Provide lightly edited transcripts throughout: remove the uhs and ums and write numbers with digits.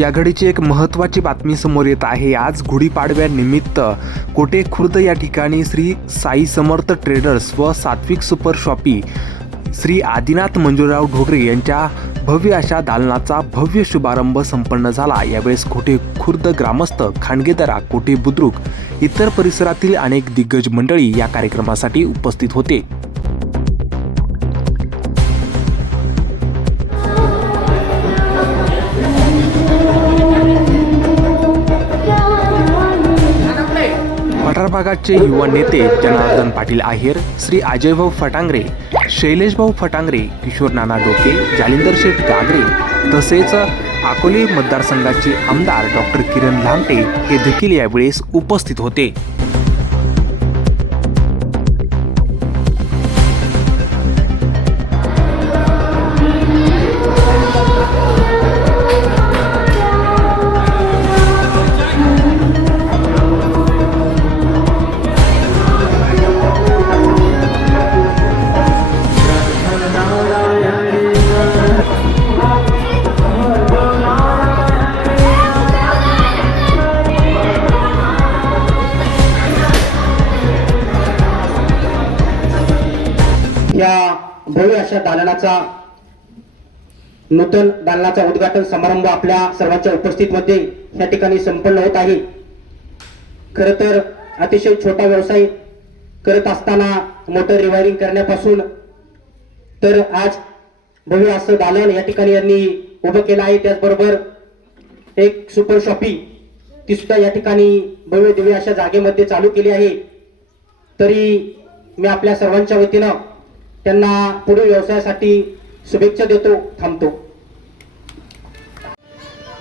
या घडीची एक महत्त्वाची बातमी समोर येत आहे। आज गुढीपाडव्यानिमित्त कोटे खुर्द या ठिकाणी श्री साई समर्थ ट्रेडर्स व सात्विक सुपर शॉपी श्री आदिनाथ मंजुळराव ढोकरे यांच्या भव्य अशा दालनाचा भव्य शुभारंभ संपन्न झाला। यावेळेस कोटे खुर्द ग्रामस्थ, खांडगेदरा, कोटे बुद्रुक इतर परिसरातील अनेक दिग्गज मंडळी या कार्यक्रमासाठी उपस्थित होते। पठार भागाचे युवा नेते जनार्दन पाटील आहेर, श्री अजयभाऊ फटांगरे, शैलेशभाऊ फटांगरे, किशोर नाना डोके, जालिंदर शेठ गागरे तसेच अकोले मतदारसंघाचे आमदार डॉक्टर किरण लामटे हे देखील यावेळेस उपस्थित होते। या भव्य अशा दालनाचा नूतन दालनाचा उद्घाटन समारंभ आपल्या सर्वांच्या उपस्थितीमध्ये या ठिकाणी संपन्न होत आहे। खरं तर अतिशय छोटा व्यवसाय करत असताना मोटर रिवायरिंग करण्यापासून तर आज भव्य असं दालन या ठिकाणी यांनी उभं केलं आहे। त्याचबरोबर एक सुपर शॉपी ती सुद्धा या ठिकाणी भव्य दिव्य अशा जागेमध्ये चालू केली आहे। तरी मी आपल्या सर्वांच्या वतीनं त्यांना पुढील व्यवसायासाठी शुभेच्छा देतो, थांबतो।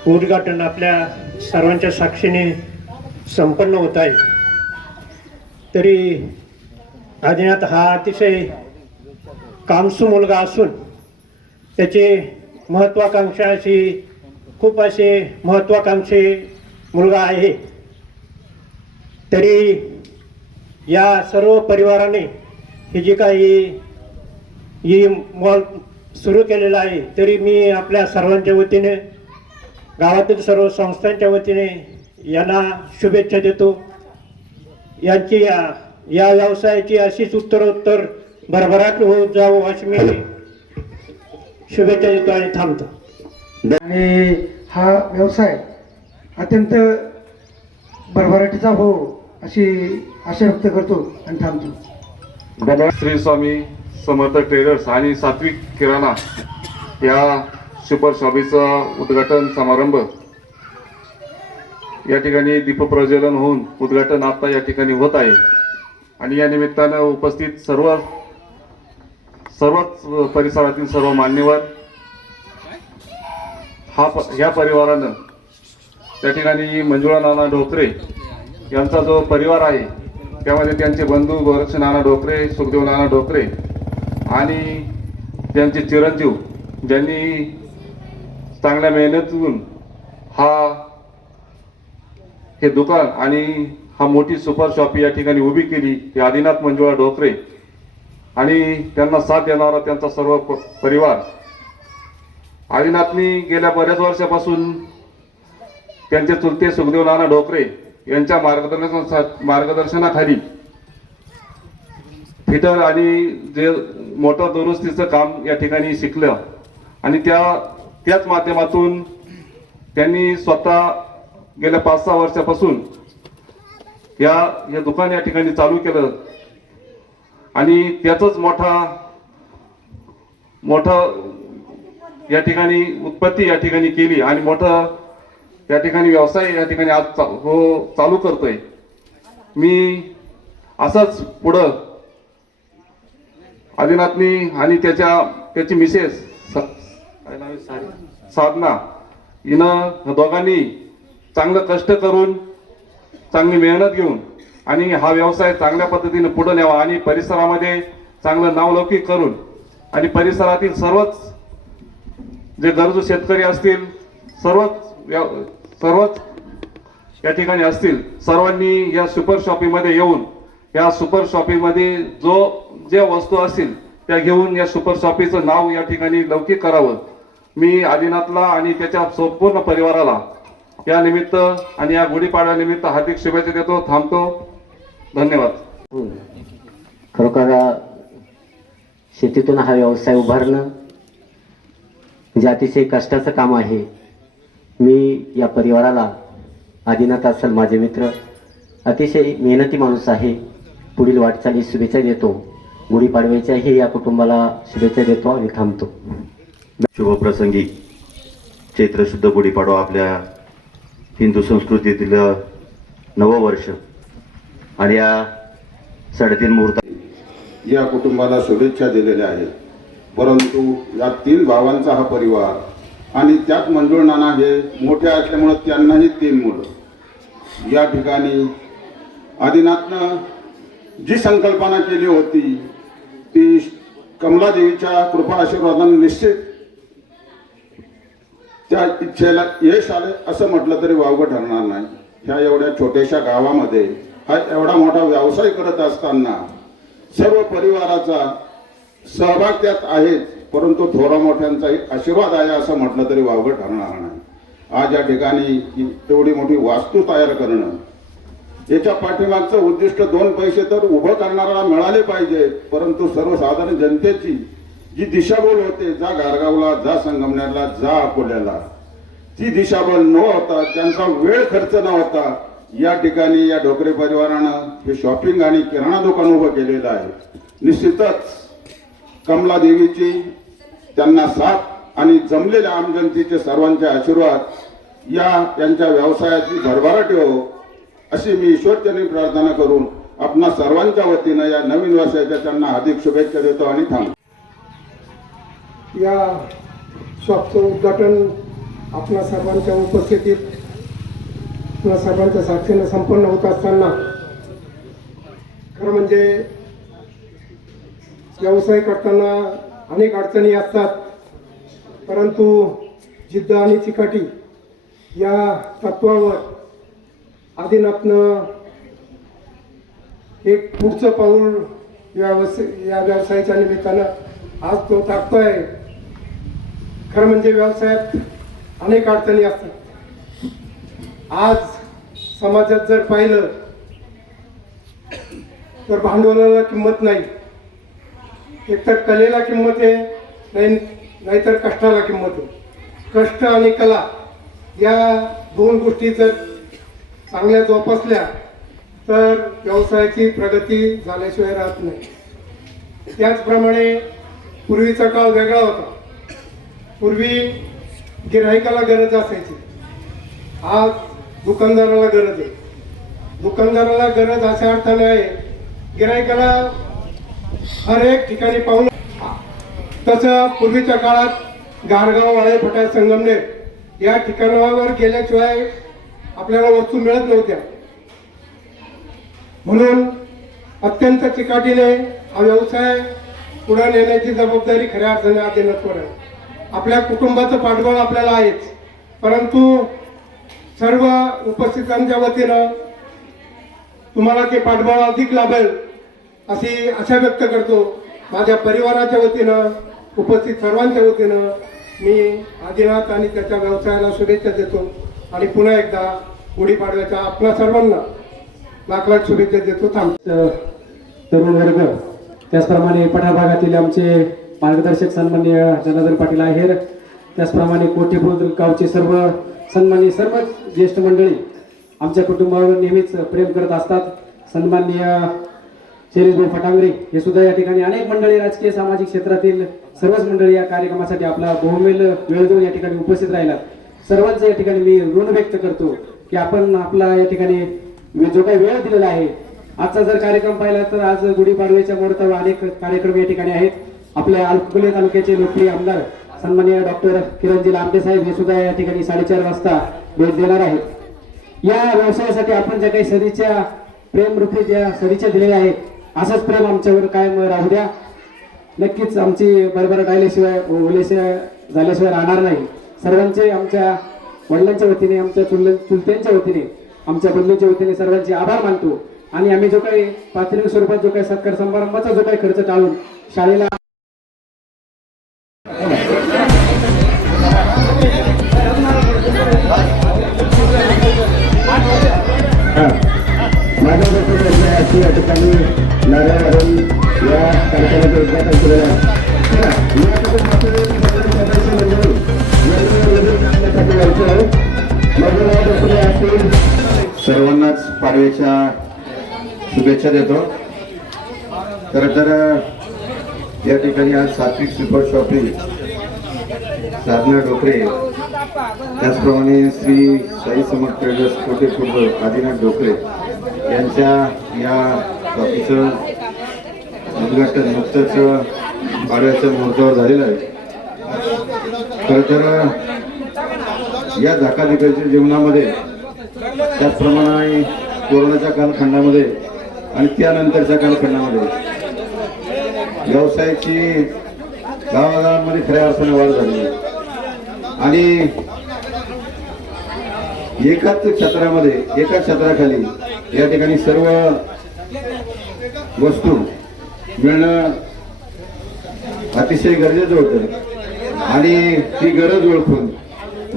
उद्घाटन आपल्या सर्वांच्या साक्षीने संपन्न होत आहे। तरी आदिनाथ हा अतिशय कामसू मुलगा असून त्याचे खूप असे महत्वाकांक्षी मुलगा आहे। तरी या सर्व परिवाराने हे जे काही मॉल सुरू केलेला आहे, तरी मी आपल्या सर्वांच्या वतीने, गावातील सर्व संस्थांच्या वतीने यांना शुभेच्छा देतो। यांची या व्यवसायाची अशीच उत्तरोत्तर भरभराट होत जावो अशी मी शुभेच्छा देतो आणि थांबतो। आणि हा व्यवसाय अत्यंत भरभराटीचा हो अशी आशा व्यक्त करतो आणि थांबतो। श्री स्वामी समर्थ ट्रेडर्स आणि सात्विक किराणा या सुपर शॉपीचा उद्घाटन समारंभ या ठिकाणी दीपप्रज्वलन होऊन उद्घाटन आता या ठिकाणी होत आहे। आणि या निमित्तानं उपस्थित सर्वच परिसरातील सर्व मान्यवर ह्या परिवारानं त्या ठिकाणी मंजुळा नाना ढोकरे यांचा जो परिवार आहे त्यामध्ये त्यांचे बंधू गोरक्ष नाना ढोकरे, सुखदेव नाना ढोकरे आणि त्यांचे चिरंजीव ज्यांनी चांगल्या मेहनतीतून हे दुकान आणि हा मोठी सुपर शॉपी या ठिकाणी उभी केली, हे आदिनाथ मंजुळा ढोकरे आणि त्यांना साथ देणारा त्यांचा सर्व परिवार। आदिनाथनी गेल्या बऱ्याच वर्षापासून त्यांचे चुलते सुखदेव नाना ढोकरे यांच्या मार्गदर्शनाखाली फिटर आणि जे मोटर दुरुस्तीचं काम या ठिकाणी शिकलं आणि त्याच माध्यमातून त्यांनी स्वतः गेल्या 5-6 वर्षापासून हे दुकान या ठिकाणी चालू केलं आणि त्याचंच मोठा या ठिकाणी उत्पत्ती या ठिकाणी केली आणि मोठा या ठिकाणी व्यवसाय या ठिकाणी आज चालू करतोय। मी असंच पुढं आदिनाथनी आणि त्याची मिसेस साधना हिनं दोघांनी चांगलं कष्ट करून चांगली मेहनत घेऊन आणि हा व्यवसाय चांगल्या पद्धतीने पुढे न्यावा आणि परिसरामध्ये चांगलं नावलौकिक करून आणि परिसरातील सर्वच जे गरजू शेतकरी असतील, सर्वच या ठिकाणी असतील, सर्वांनी या सुपर शॉपीमध्ये येऊन या सुपर शॉपीमध्ये ज्या वस्तू असतील त्या घेऊन या सुपर शॉपीचं नाव या ठिकाणी लौकिक करावं मी आदिनाथला आणि त्याच्या संपूर्ण परिवाराला या निमित्त आणि या गुढीपाडव्यानिमित्त हार्दिक शुभेच्छा देतो. थांबतो. धन्यवाद. खरोखर शेतीतून हा व्यवसाय उभारणं म्हणजे अतिशय कष्टाचं काम आहे. मी या परिवाराला, आदिनाथ असेल माझे मित्र, अतिशय मेहनती माणूस आहे. पुढील वाटचालीस शुभेच्छा देतो. गुढीपाडव्याच्याही या कुटुंबाला शुभेच्छा देतो आणि थांबतो. शुभप्रसंगी चैत्रशुद्ध गुढीपाडवा आपल्या हिंदू संस्कृतीतील नववर्ष आणि या 3:30 मुहूर्तात या कुटुंबाला शुभेच्छा दिलेल्या आहेत. परंतु या 3 भावांचा हा परिवार आणि त्यात मंजुळ नाना हे मोठे असल्यामुळं त्यांनाही 3 मुलं. या ठिकाणी आदिनाथनं जी संकल्पना केली होती ती कमलादेवीच्या कृपा आशीर्वादाने निश्चित त्या इच्छेला यश आले असं म्हटलं तरी वावगं ठरणार नाही. ह्या एवढ्या छोट्याशा गावामध्ये हा एवढा मोठा व्यवसाय करत असताना सर्व परिवाराचा सहभाग त्यात आहेच, परंतु थोरा मोठ्यांचाही आशीर्वाद आहे असं म्हटलं तरी वावगं ठरणार नाही. आज या ठिकाणी तेवढी मोठी वास्तू तयार करणं, याच्या पाठीमागचं उद्दिष्ट 2 पैसे तर उभं करणाऱ्याला मिळाले पाहिजे, परंतु सर्वसाधारण जनतेची जी दिशाभूल होते, जा गारगावला, जा संगमनेरला, जा अकोल्याला, ती दिशाभूल न होता, त्यांचा वेळ खर्च न होता या ठिकाणी या ढोकरे परिवारानं हे शॉपिंग आणि किराणा दुकान उभं केलेलं आहे. निश्चितच कमलादेवीची त्यांना साथ आणि जमलेल्या आमजनतेचे सर्वांचे आशीर्वाद यांच्या व्यवसायाची भरभराट हो अशी मी ईश्वरचरणी प्रार्थना करून आपणा सर्वांच्या वतीनं या नवीन वर्षाच्या त्यांना हार्दिक शुभेच्छा देतो आणि थांबतो. या शॉपचं उद्घाटन आपल्या सर्वांच्या उपस्थितीत, आपल्या सर्वांच्या साक्षीनं संपन्न होत असताना खरं म्हणजे व्यवसाय करताना अनेक अडचणी असतात, परंतु जिद्द आणि चिकाटी या तत्वावर आदिनाथनं एक पुढचं पाऊल या व्यवसायाच्या निमित्तानं आज तो टाकतोय. खरं म्हणजे व्यवसायात अनेक अडचणी असतात. आज समाजात जर पाहिलं तर भांडवलाला किंमत नाही, एकतर कलेला किंमत आहे, नाहीतर कष्टाला किंमत आहे. कष्ट आणि कला या 2 गोष्टी जर चांगल्या जोपासल्या तर व्यवसायाची प्रगती झाल्याशिवाय राहत नाही. त्याचप्रमाणे पूर्वीचा काळ वेगळा होता. पूर्वी गिऱ्हाईकाला गरज असायची, आज दुकानदाराला गरज आहे. दुकानदाराला गरज अशा अर्थाने आहे, गिऱ्हाईकाला हर एक ठिकाणी पाहून. तसं पूर्वीच्या काळात गारगाव, वाळे, फटाय, संगमनेर या ठिकाणावर गेल्याशिवाय आपल्याला वस्तू मिळत नव्हत्या. म्हणून अत्यंत चिकाटीने हा व्यवसाय पुढे नेण्याची जबाबदारी खऱ्या अर्थाने आदिनाथवर आहे. आपल्या कुटुंबाचं पाठबळ आपल्याला आहेच, परंतु सर्व उपस्थितांच्या वतीनं तुम्हाला ते पाठबळ अधिक लाभेल अशी आशा व्यक्त करतो. माझ्या परिवाराच्या वतीनं, उपस्थित सर्वांच्या वतीनं मी आदिनाथ आणि त्याच्या व्यवसायाला शुभेच्छा देतो आणि पुन्हा एकदा गुढीपाडव्याच्या आपल्या सर्वांना लाख लाख शुभेच्छा देतो. थांबतो. तरुण वर्ग, त्याचप्रमाणे पठार भागातील आमचे मार्गदर्शक सन्माननीय जनार्दन पाटील आहेर, त्याचप्रमाणे कोठेबुद्रुक गावचे सर्व सन्माननीय सर्व ज्येष्ठ मंडळी आमच्या कुटुंबावर नेहमीच प्रेम करत असतात. सन्माननीय शैलेशभाऊ फटांगरे हे सुद्धा या ठिकाणी, अनेक मंडळी राजकीय सामाजिक क्षेत्रातील सर्वच मंडळी या कार्यक्रमासाठी आपला बहुमूल्य वेळ देऊन या ठिकाणी उपस्थित राहिला. सर्वांचं या ठिकाणी मी ऋण व्यक्त करतो की आपण आपला या ठिकाणी जो काही वेळ दिलेला आहे. आजचा जर कार्यक्रम पाहिला तर आज गुढीपाडव्याच्या मुहूर्तावर अनेक कार्यक्रम या ठिकाणी आहेत. आपल्या अकोले तालुक्याचे लोकप्रिय आमदार सन्माननीय डॉक्टर किरणजी लांबे साहेब हे सुद्धा या ठिकाणी 4:30 वाजता भेट देणार आहेत. या व्यवसायासाठी आपण ज्या काही सदिच्छा प्रेमरूपी ज्या सदिच्छा दिलेल्या आहेत, असंच प्रेम आमच्यावर कायम राहू द्या. नक्कीच आमची बरोबर राहिल्याशिवाय ओलेशिवाय झाल्याशिवाय राहणार नाही. सर्वांचे आमच्या वडिलांच्या वतीने, आमच्या चुलत्यांच्या वतीने, आमच्या बंधूंच्या वतीने सर्वांचे आभार मानतो. आणि आम्ही जो काही प्राथमिक स्वरूपात जो काही सत्कार समारंभाचा जो काही खर्च टाळून शाळेला ठिकाणी नाऱ्यावरून या कार्यक्रमाचं उद्घाटन केलेलं आहे. यासाठी मात्र सदस्य मंडळी करण्यासाठी यायचं आहे. सर्वांनाच पाडव्याच्या शुभेच्छा देतो. खरं तर या ठिकाणी आज सात्विक सुपर शॉपिंग साधना डोकरे, त्याचप्रमाणे श्री साई समर्थ ट्रेडर्स कोटेपूर्व आदिनाथ डोकरे यांच्या या शॉपीचं उद्घाटन नुकतंच पाडव्याच्या मुहूर्तावर झालेलं आहे. खरं तर या धकाधकीच्या जीवनामध्ये, त्याचप्रमाणे कोरोनाच्या कालखंडामध्ये आणि त्यानंतरच्या कालखंडामध्ये व्यवसायाची गावागावांमध्ये खऱ्या अर्थाने वाढ झाली आणि एकाच क्षेत्रामध्ये, एकाच क्षेत्राखाली या ठिकाणी सर्व वस्तू मिळणं अतिशय गरजेचं होतं आणि ती गरज ओळखून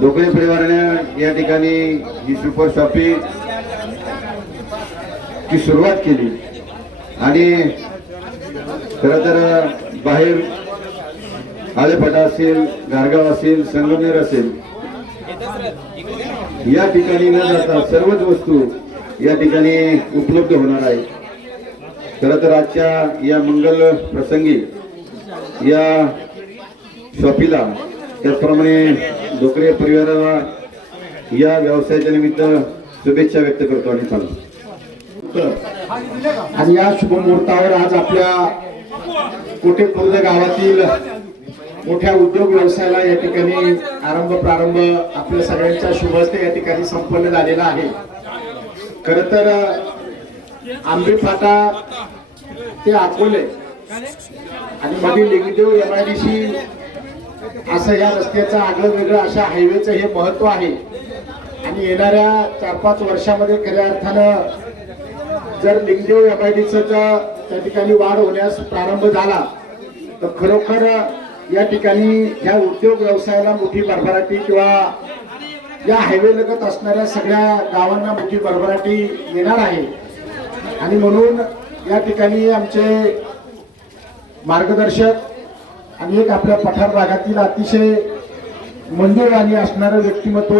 डोकरे परिवाराने या ठिकाणी ही सुपर शॉपिंग ची सुरुवात केली आणि खरं तर बाहेर आळेफाटा असेल, गारगाव असेल, संगमनेर असेल या ठिकाणी न जाता सर्वच वस्तू या ठिकाणी उपलब्ध होणार आहे. खरं तर आजच्या या मंगल प्रसंगी या शॉपीला, त्याचप्रमाणे डोकरे परिवाराला या व्यवसायाच्या निमित्त शुभेच्छा व्यक्त करतो आणि सांगतो. आणि या शुभमुहूर्तावर आज आपल्या कोटेखुर्द गावातील मोठ्या उद्योग व्यवसायाला या ठिकाणी प्रारंभ आपल्या सगळ्यांच्या शुभ हस्ते या ठिकाणी संपन्न झालेला आहे. खरं तर आंबे फाटा ते अकोले आणि मधील लिंगदेव MIDC असं या रस्त्याचं आगळं वेगळं अशा हायवेचं हे महत्व आहे. आणि येणाऱ्या 4-5 वर्षामध्ये खऱ्या अर्थानं जर लिंगदेव MIDC त्या ठिकाणी वाढ होण्यास प्रारंभ झाला तर खरोखर या ठिकाणी या उद्योग व्यवसायाला मोठी भरभराटी किंवा या हायवे लगत असणाऱ्या सगळ्या गावांना मोठी भरभराटी येणार आहे. आणि म्हणून या ठिकाणी आमचे मार्गदर्शक आणि एक आपल्या पठार भागातील अतिशय मंजुळवाणी असणारं व्यक्तिमत्व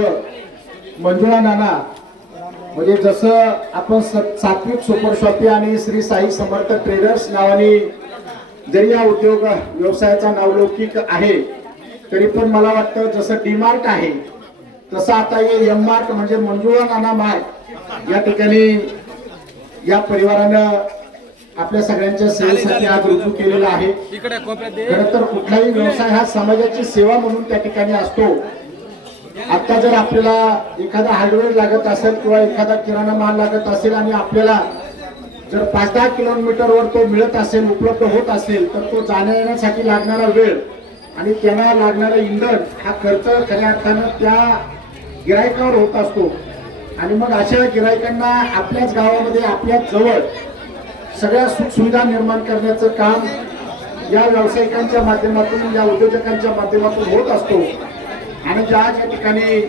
मंजुळा नाना, म्हणजे जसं आपण सात्विक सुपर शॉपी आणि श्री साई समर्थ ट्रेडर्स नावाने जरी या उद्योग व्यवसायाचा नावलौकिक आहे तरी पण मला वाटतं जसं डीमार्ट आहे तसं आता हे एम मार्ट म्हणजे मंजुळा नाना मार्ट या ठिकाणी या परिवारानं आपल्या सगळ्यांच्या सेवेसाठी आज रुजू केलेला आहे. खरं तर कुठलाही व्यवसाय हा समाजाची सेवा म्हणून त्या ठिकाणी असतो. आता जर आपल्याला एखादा हार्डवेअर लागत असेल किंवा एखादा किराणा माल लागत असेल आणि आपल्याला जर 5-10 किलोमीटरवर तो मिळत असेल, उपलब्ध होत असेल, तर तो जाण्या येण्यासाठी लागणारा वेळ आणि त्यांना लागणारं इंधन हा खर्च खऱ्या अर्थानं त्या गिरायकावर होत असतो. आणि मग अशा गिरायकांना आपल्याच गावामध्ये आपल्याच जवळ सगळ्या सुखसुविधा निर्माण करण्याचं काम या व्यावसायिकांच्या माध्यमातून, या उद्योजकांच्या माध्यमातून होत असतो. आणि ज्या ठिकाणी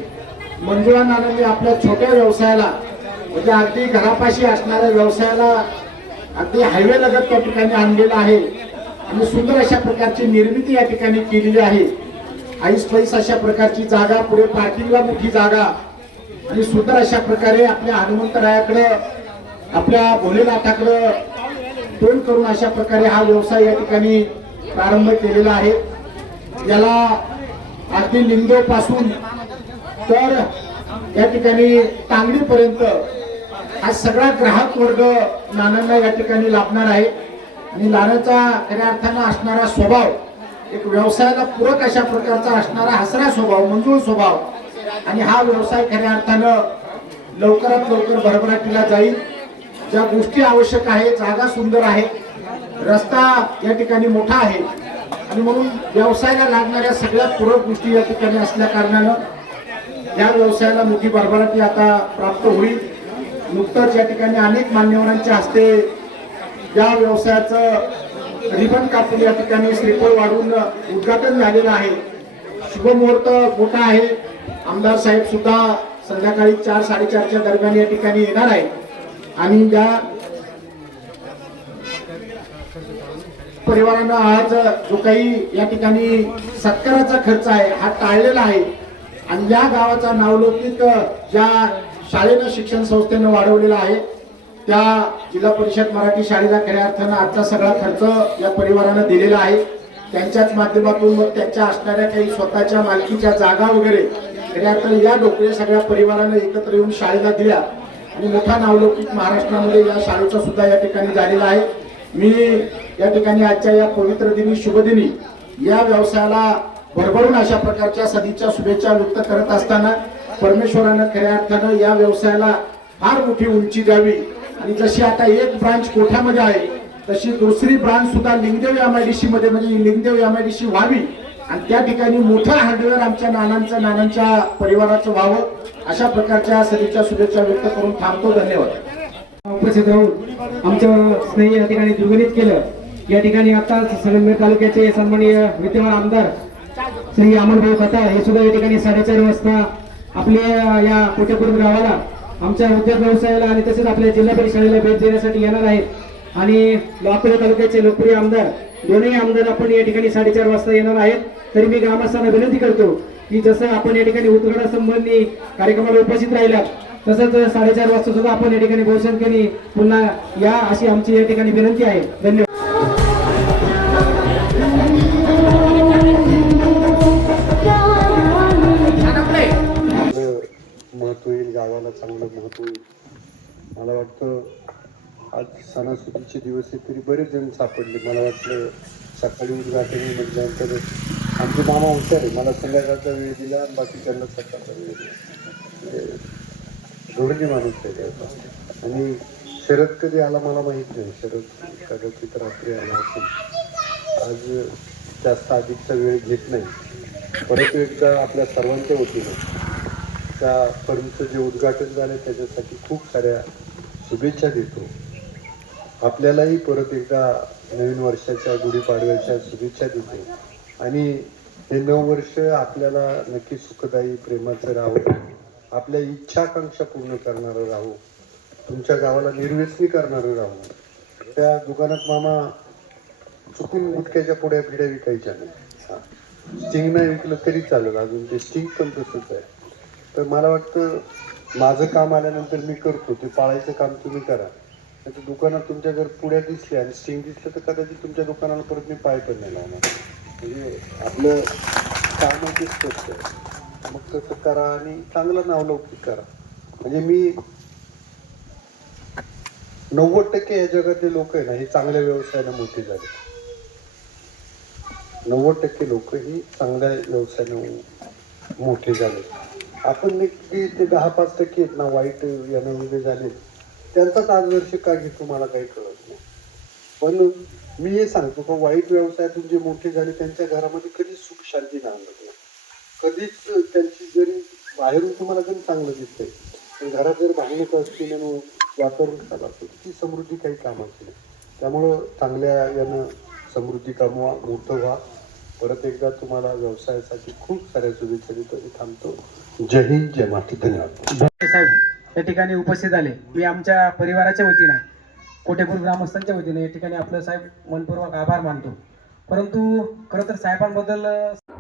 मंजुळा नानांनी आपल्या छोट्या व्यवसायाला, म्हणजे अगदी घरापाशी असणाऱ्या व्यवसायाला अगदी हायवे लगत त्या ठिकाणी आणलेला आहे आणि सुंदर अशा प्रकारची निर्मिती या ठिकाणी केलेली आहे. ऐस अशा प्रकारची जागा, पुढे पार्किंगला मोठी जागा आणि सुंदर अशा प्रकारे आपल्या हनुमंतरायाकडं, आपल्या भोलेनाथाकडं तोंड करून अशा प्रकारे हा व्यवसाय या ठिकाणी प्रारंभ केलेला आहे. याला अगदी लिंगदेव पासून तर या ठिकाणी टांगडीपर्यंत हा सगळा ग्राहक वर्ग नानांना या ठिकाणी लाभणार आहे. आणि नानाचा खऱ्या अर्थानं असणारा स्वभाव, एक व्यवसायाला पूरक अशा प्रकारचा असणारा हसरा स्वभाव, मंजूळ स्वभाव, आणि हा व्यवसाय खऱ्या अर्थानं लवकरात लवकर भरभराटीला जाईल. ज्या गोष्टी आवश्यक आहे, जागा सुंदर आहे, रस्ता या ठिकाणी मोठा आहे आणि म्हणून व्यवसायाला लागणाऱ्या सगळ्या पूरक गोष्टी या ठिकाणी असल्या कारणानं या व्यवसायाला मोठी भरभराटी आता प्राप्त होईल. नुकतंच या ठिकाणी अनेक मान्यवरांच्या हस्ते या व्यवसायाचं रिबन कापून या ठिकाणी श्रीफळ वाढवून उद्घाटन झालेलं आहे. शुभमुहूर्त मोठा आहे. आमदार साहेब सुद्धा संध्याकाळी 4-4:30च्या दरम्यान या ठिकाणी येणार आहे आणि या परिवारानं आज जो काही या ठिकाणी सत्काराचा खर्च आहे हा टाळलेला आहे आणि या गावाचा नावलौकिक ज्या शाळेनं शिक्षण संस्थेनं वाढवलेला आहे त्या जिल्हा परिषद मराठी शाळेला खऱ्या अर्थानं आजचा सगळा खर्च या परिवारानं दिलेला आहे. त्यांच्याच माध्यमातून मग त्यांच्या असणाऱ्या काही स्वतःच्या मालकीच्या जागा वगैरे खऱ्या अर्थानं या डोकऱ्या सगळ्या परिवारानं एकत्र येऊन शाळेला दिल्या आणि मोठा नावलौकिक महाराष्ट्रामध्ये या शाळेचा सुद्धा या ठिकाणी झालेला आहे. मी या ठिकाणी आजच्या या पवित्र दिनी शुभदिनी या व्यवसायाला भरभरून अशा प्रकारच्या सदिच्छा शुभेच्छा व्यक्त करत असताना परमेश्वरानं खऱ्या अर्थानं या व्यवसायाला फार मोठी उंची द्यावी आणि जशी आता एक ब्रांच कोठ्यामध्ये आहे तशी दुसरी ब्रांच सुद्धा लिंगदेव MIDC मध्ये म्हणजे लिंगदेव MIDC व्हावी आणि त्या ठिकाणी मोठा हार्डवेअर आमच्या नानांच्या परिवाराचं व्हावं अशा प्रकारच्या सदिच्छा शुभेच्छा व्यक्त करून थांबतो. धन्यवाद. उपस्थित राहून आमच्या स्नेही या ठिकाणी दुर्गणित केलं. या ठिकाणी आता संगमनेर तालुक्याचे सन्माननीय विद्यमान आमदार श्री अमरभाऊ खताळ हे सुद्धा या ठिकाणी 4:30 वाजता आपल्या या कोटेपूर गावाला आमच्या उद्योग व्यवसायाला आणि तसेच आपल्या जिल्हा परिषद शाळेला भेट देण्यासाठी येणार आहेत आणि अकोला तालुक्याचे लोकप्रिय आमदार दोन्ही आमदार आपण या ठिकाणी 4:30 वाजता येणार आहेत. तरी मी ग्रामस्थांना विनंती करतो की जसं आपण या ठिकाणी उद्घाटनासंबंधी कार्यक्रमाला उपस्थित राहिलात तसंच 4:30 वाजता सुद्धा आपण या ठिकाणी बहुसंख्येने पुन्हा या अशी आमची या ठिकाणी विनंती आहे. धन्यवाद. महत्व येईल, गावाला चांगलं महत्व येईल. मला वाटतं आज सणासुदीचे दिवस आहे तरी बरेच जण सापडले. मला वाटलं सकाळी उद्घाटन म्हटल्यानंतर आमचे मामा हुशार आहे, मला संध्याकाळचा वेळ दिला आणि बाकीच्यांना सकाळचा वेळ दिला. धोरणी माणूस आहे त्याचा. आणि शरद कधी आला मला माहीत नाही, शरद कदाचित रात्री आला असेल. आज जास्त अधिकचा वेळ घेत नाही. परत एकदा आपल्या सर्वांच्या वतीनं त्या फर्मचं जे उद्घाटन झालं त्याच्यासाठी खूप साऱ्या शुभेच्छा देतो. आपल्यालाही परत एकदा नवीन वर्षाच्या गुढीपाडव्याच्या शुभेच्छा देतो आणि हे 9 वर्ष आपल्याला नक्की सुखदायी प्रेमाचं राहो, आपल्या इच्छाकांक्षा पूर्ण करणारं राहो, तुमच्या गावाला निर्व्यसनी करणारं राहो. त्या दुकानात मामा चुकून गुटख्याच्या पुड्या फिड्या विकायच्या नाही. स्टिंग नाही विकलं तरी चालेल, अजून ते स्टिंग पण तसंच आहे. तर मला वाटतं माझं काम आल्यानंतर मी करतो ते पाळायचं काम तुम्ही करा. त्याच्या दुकानात तुमच्या जर पुढ्या दिसल्या आणि स्टिंग दिसलं तर कदाचित तुमच्या दुकानाला परत मी पाय पण नाही लावणार. म्हणजे आपलं काम आहे स्पष्ट आहे. मग तसं करा आणि चांगलं नावलौकिक करा. म्हणजे मी 90% या जगातले लोक आहे ना हे चांगल्या व्यवसायाने मोठे झाले. 90% लोक ही चांगल्या व्यवसायाने मोठे झाले. आपण नक्की ते 10-5% आहेत ना वाईट यानं उभे झाले त्यांचाच आज वर्ष का घेतो मला काही कळत नाही. पण मी हे सांगतो का वाईट व्यवसायातून जे मोठे झाले त्यांच्या घरामध्ये कधीच सुख शांती नाही आणत नाही. कधीच त्यांची जरी बाहेरून तुम्हाला जरी चांगलं दिसतंय पण घरात जर भांडणं असतील आणि वातावरण खराब असेल ती समृद्धी काही कामाची नाही. त्यामुळं चांगल्या यानं समृद्धी कमवा, मोठं व्हा. परत एकदा तुम्हाला व्यवसायासाठी खूप साऱ्या शुभेच्छा देतो. थांबतो. जय हिंद, जय माती. धन्यवाद. साहेब या ठिकाणी उपस्थित आले. मी आमच्या परिवाराच्या वतीनं कोटेपूर ग्रामस्थांच्या वतीने या ठिकाणी आपलं साहेब मनपूर्वक आभार मानतो. परंतु खरं तर साहेबांबद्दल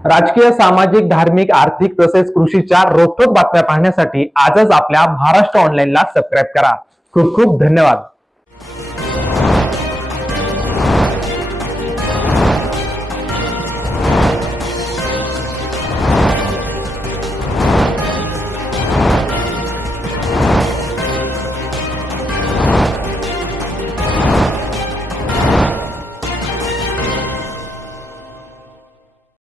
राजकीय, सामाजिक, धार्मिक, आर्थिक तसेच कृषीच्या रोखठोक बातम्या पाहण्यासाठी आजच आपल्या महाराष्ट्र ऑनलाईनला सबस्क्राईब करा. खूप खूप धन्यवाद.